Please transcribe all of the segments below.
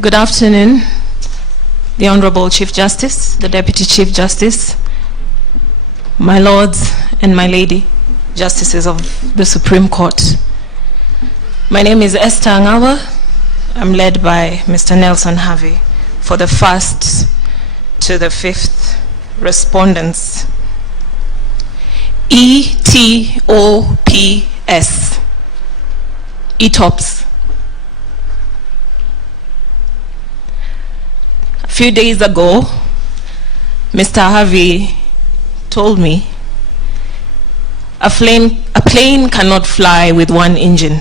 Good afternoon, the Honorable Chief Justice, the Deputy Chief Justice, my lords and my lady, Justices of the Supreme Court. My name is Esther. I'm led by Mr. Nelson Harvey for the first to the fifth respondents. ETOPS. ETOPS. A few days ago, Mr. Harvey told me a plane cannot fly with one engine.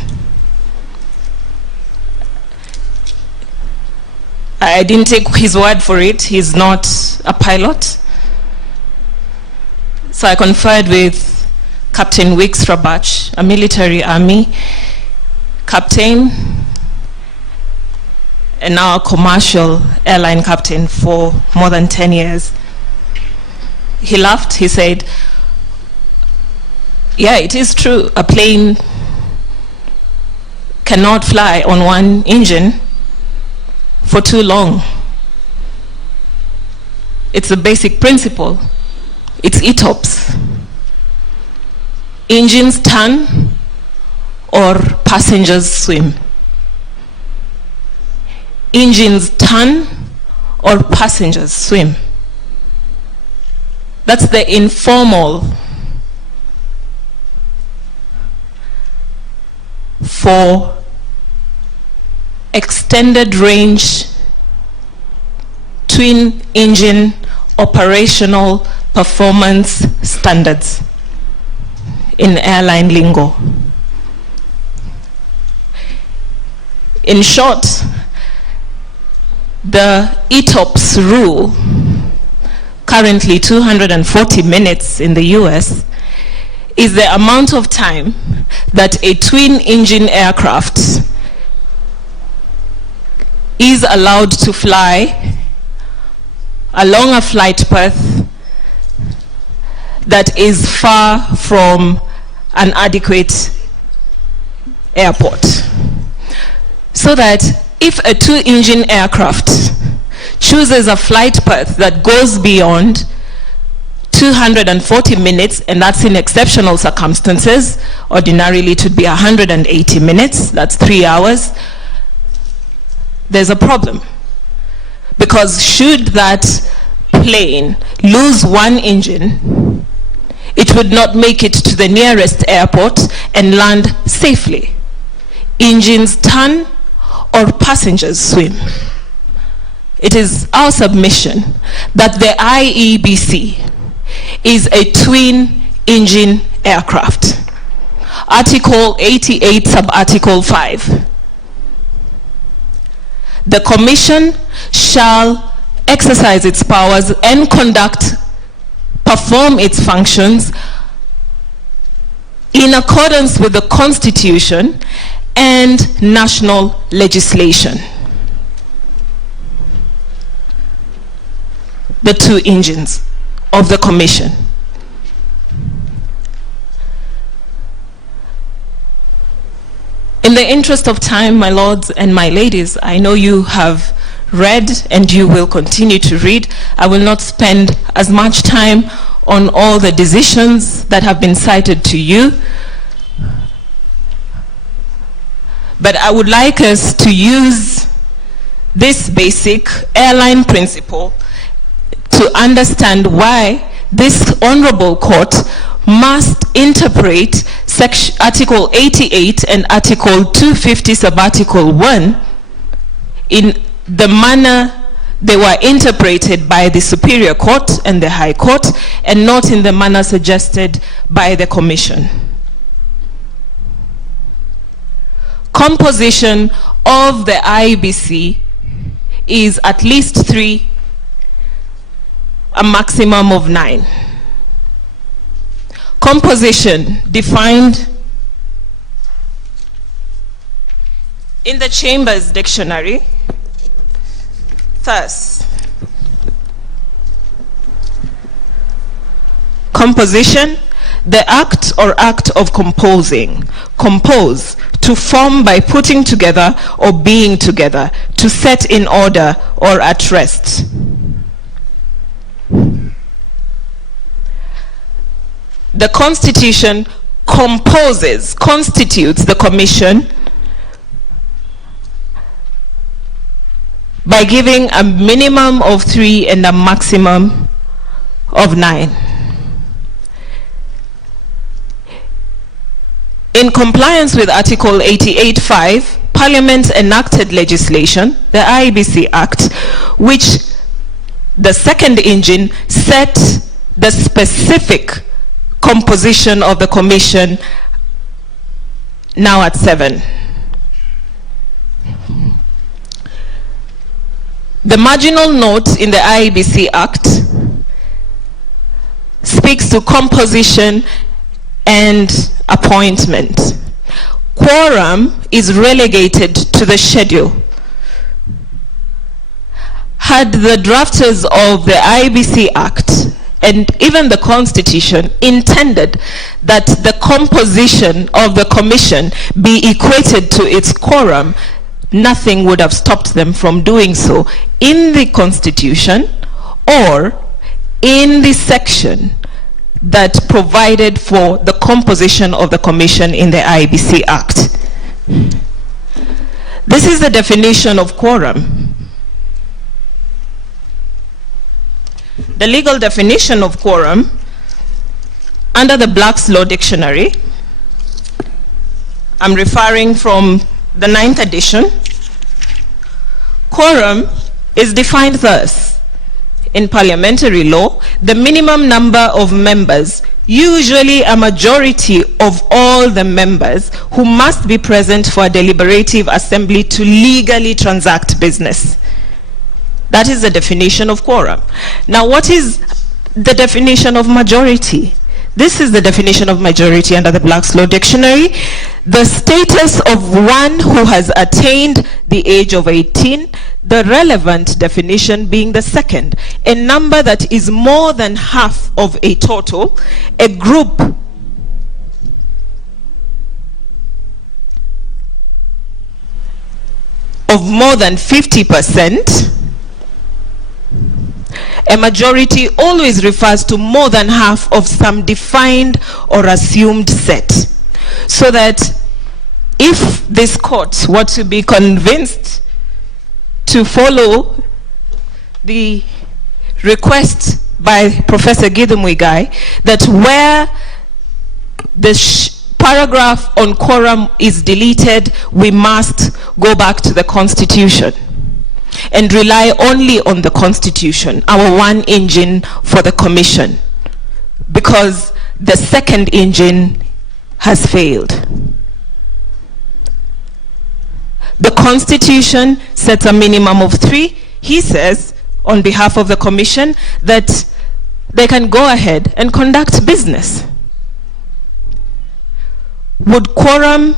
I didn't take his word for it. He's not a pilot. So I conferred with Captain Wicks Rabach, a military army captain, and now a commercial airline captain for more than 10 years. He laughed. He said, yeah, it is true. A plane cannot fly on one engine for too long. It's a basic principle. It's ETOPS. Engines turn or passengers swim. Engines turn or passengers swim. That's the informal for extended range twin engine operational performance standards in airline lingo. In short, the ETOPS rule, currently 240 minutes in the US, is the amount of time that a twin engine aircraft is allowed to fly along a flight path that is far from an adequate airport. So that if a two-engine aircraft chooses a flight path that goes beyond 240 minutes, and that's in exceptional circumstances, ordinarily it would be 180 minutes, that's 3 hours, there's a problem. Because should that plane lose one engine, it would not make it to the nearest airport and land safely. Engines turn or passengers swim. It is our submission that the IEBC is a twin engine aircraft. Article 88, subarticle 5. The Commission shall exercise its powers and perform its functions in accordance with the Constitution and national legislation. The two engines of the Commission. In the interest of time, my lords and my ladies, I know you have read and you will continue to read. I will not spend as much time on all the decisions that have been cited to you, but I would like us to use this basic airline principle to understand why this honorable court must interpret Article 88 and Article 250 subarticle 1 in the manner they were interpreted by the Superior Court and the High Court, and not in the manner suggested by the Commission. Composition of the IBC is at least 3, a maximum of 9. Composition defined in the Chambers Dictionary thus: composition, the act or act of composing, compose, to form by putting together or being together, to set in order or at rest. The Constitution constitutes the Commission by giving a minimum of 3 and a maximum of 9. In compliance with Article 88(5), Parliament enacted legislation, the IEBC Act, which the second engine set the specific composition of the Commission now at 7. The marginal note in the IEBC Act speaks to composition and appointment. Quorum is relegated to the schedule. Had the drafters of the IEBC Act and even the Constitution intended that the composition of the Commission be equated to its quorum, nothing would have stopped them from doing so in the Constitution or in the section that provided for the composition of the Commission in the IEBC Act. This is the definition of quorum. The legal definition of quorum under the Black's Law Dictionary, I'm referring from the 9th edition. Quorum is defined thus: in parliamentary law, the minimum number of members, usually a majority of all the members, who must be present for a deliberative assembly to legally transact business. That is the definition of quorum. Now, what is the definition of majority? This is the definition of majority under the Black's Law Dictionary: the status of one who has attained the age of 18, the relevant definition being the second, a number that is more than half of a total, a group of more than 50%. A majority always refers to more than half of some defined or assumed set. So that if this court were to be convinced to follow the request by Professor Githumuigai that where the paragraph on quorum is deleted, we must go back to the Constitution and rely only on the Constitution, our one engine for the Commission, because the second engine has failed. The Constitution sets a minimum of 3. He says, on behalf of the Commission, that they can go ahead and conduct business. Would quorum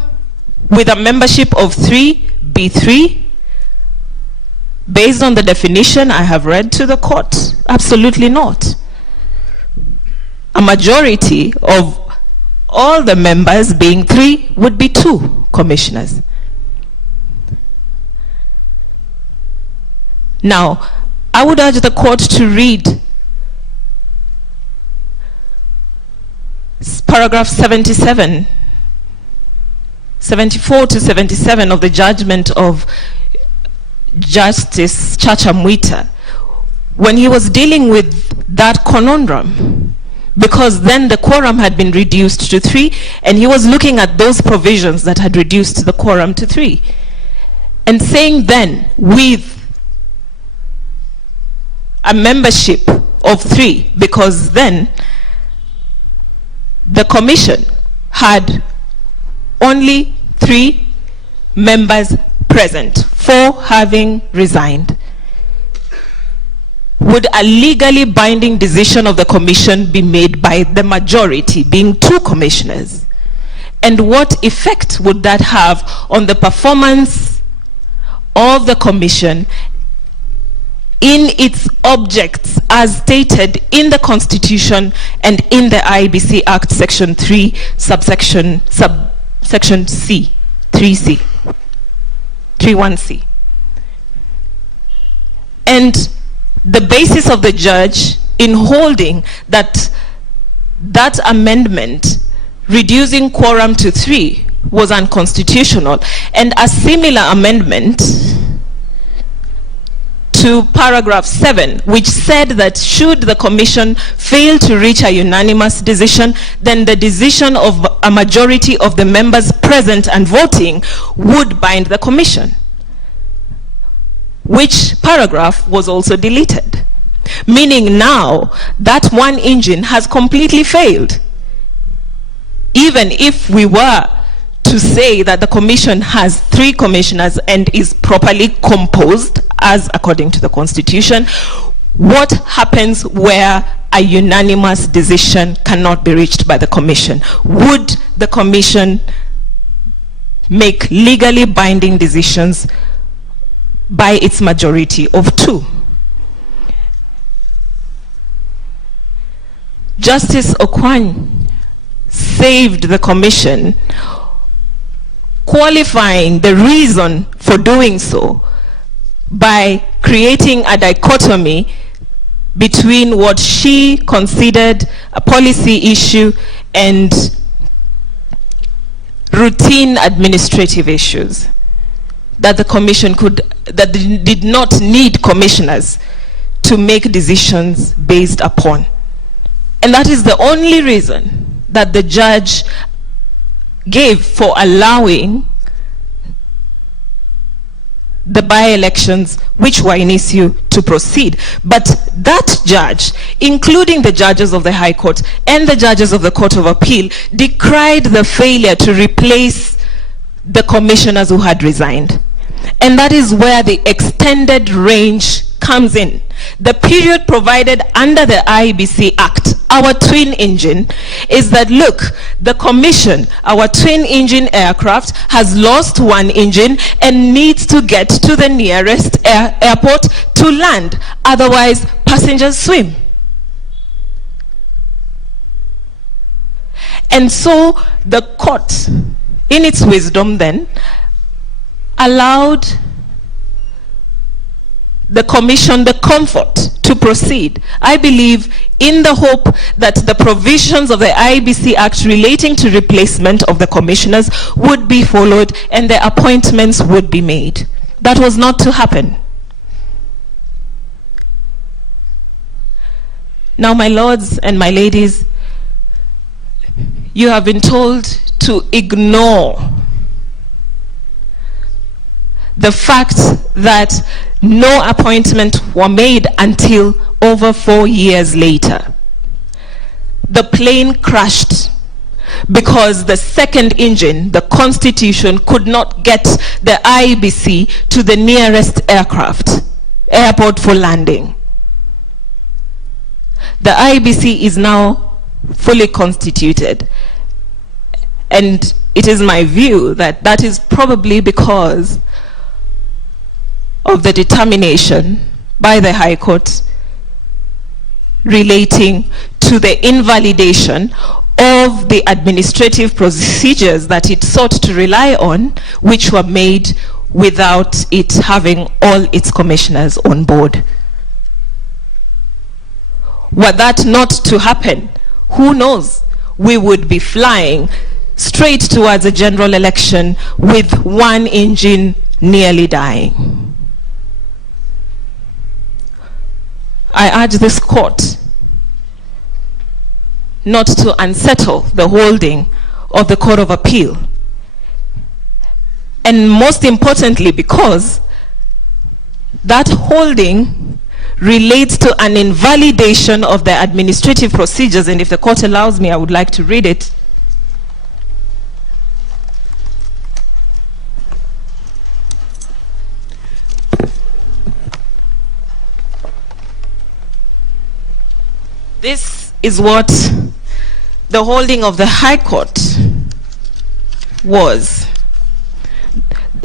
with a membership of 3 be 3? Based on the definition I have read to the court, absolutely not. A majority of all the members being 3 would be 2 commissioners. Now, I would urge the court to read paragraph 74 to 77 of the judgment of Justice Chacha Mwita, when he was dealing with that conundrum, because then the quorum had been reduced to 3, and he was looking at those provisions that had reduced the quorum to 3, and saying then, with a membership of 3, because then the Commission had only 3 members present, 4 having resigned. Would a legally binding decision of the Commission be made by the majority, being 2 commissioners? And what effect would that have on the performance of the Commission in its objects as stated in the Constitution and in the IEBC Act Section 3, subsection C, 3C, 31C. And the basis of the judge in holding that that amendment reducing quorum to 3 was unconstitutional, and a similar amendment to paragraph 7, which said that should the commission fail to reach a unanimous decision, then the decision of a majority of the members present and voting would bind the commission, which paragraph was also deleted. Meaning now that one engine has completely failed. Even if we were to say that the commission has 3 commissioners and is properly composed as according to the constitution, what happens where a unanimous decision cannot be reached by the commission? Would the commission make legally binding decisions by its majority of 2? Justice Okwan saved the commission, qualifying the reason for doing so by creating a dichotomy between what she considered a policy issue and routine administrative issues that the commission that did not need commissioners to make decisions based upon. And that is the only reason that the judge gave for allowing the by-elections which were in issue to proceed. But that judge, including the judges of the High Court and the judges of the Court of Appeal, decried the failure to replace the commissioners who had resigned. And that is where the extended range comes in. The period provided under the IBC Act, our twin engine, is that look, the commission, our twin engine aircraft, has lost 1 engine and needs to get to the nearest airport to land. Otherwise, passengers swim. And so the court, in its wisdom then, allowed the commission the comfort to proceed, I believe, in the hope that the provisions of the IBC Act relating to replacement of the commissioners would be followed and the appointments would be made. That was not to happen. Now, my lords and my ladies, you have been told to ignore the fact that no appointment were made until over 4 years later. The plane crashed because the second engine, the Constitution, could not get the IBC to the nearest airport for landing. The IBC is now fully constituted, and it is my view that that is probably because of the determination by the High Court relating to the invalidation of the administrative procedures that it sought to rely on, which were made without it having all its commissioners on board. Were that not to happen, who knows? We would be flying straight towards a general election with 1 engine nearly dying. I urge this court not to unsettle the holding of the Court of Appeal. And most importantly, because that holding relates to an invalidation of the administrative procedures, and if the court allows me, I would like to read it. This is what the holding of the High Court was.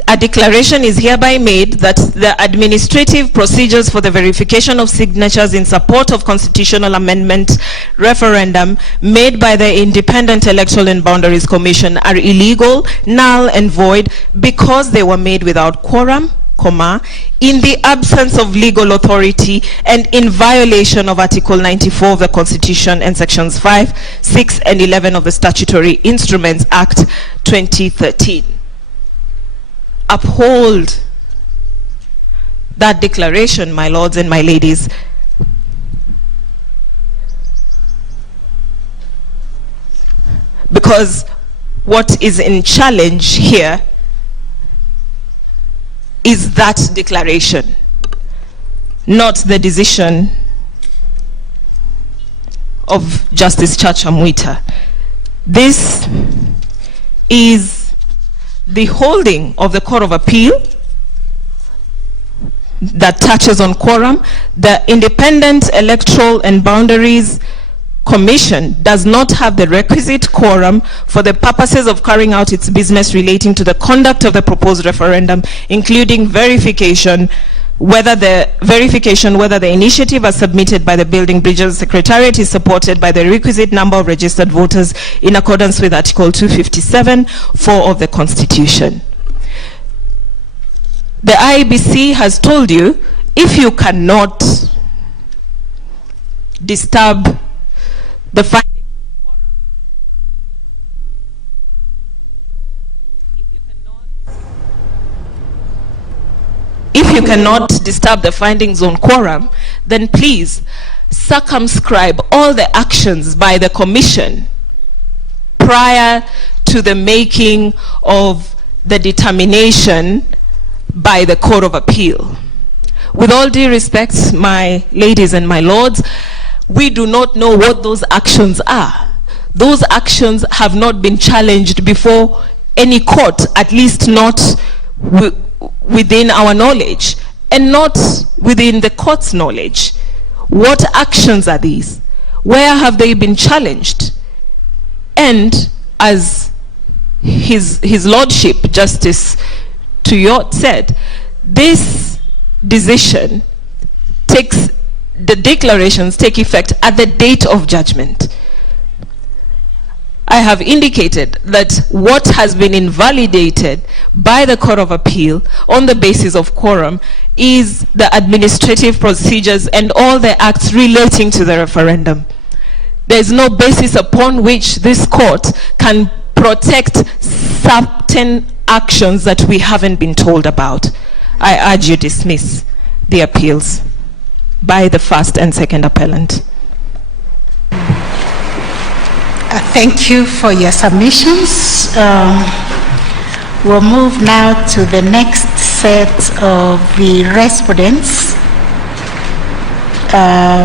a declaration is hereby made that the administrative procedures for the verification of signatures in support of constitutional amendment referendum made by the Independent Electoral and Boundaries Commission are illegal, null and void because they were made without quorum, in the absence of legal authority and in violation of Article 94 of the Constitution and Sections 5, 6 and 11 of the Statutory Instruments Act 2013. Uphold that declaration, my lords and my ladies. Because what is in challenge here is that declaration, not the decision of Justice Chacha Mwita. This is the holding of the Court of Appeal that touches on quorum. The Independent Electoral and Boundaries Commission does not have the requisite quorum for the purposes of carrying out its business relating to the conduct of the proposed referendum, including verification whether the initiative as submitted by the Building Bridges Secretariat is supported by the requisite number of registered voters in accordance with Article 257(4) of the Constitution. The IEBC has told you, if you cannot disturb the findings of quorum, if you cannot disturb the findings on quorum, then please circumscribe all the actions by the Commission prior to the making of the determination by the Court of Appeal. With all due respect, my ladies and my lords, we do not know what those actions are. Those actions have not been challenged before any court, at least not within our knowledge, and not within the court's knowledge. What actions are these? Where have they been challenged? And as His Lordship Justice Tuyot said, this decision takes, the declarations take effect at the date of judgment. I have indicated that what has been invalidated by the Court of Appeal on the basis of quorum is the administrative procedures and all the acts relating to the referendum. There is no basis upon which this court can protect certain actions that we haven't been told about. I urge you dismiss the appeals by the first and second appellant. Thank you for your submissions. We'll move now to the next set of the respondents.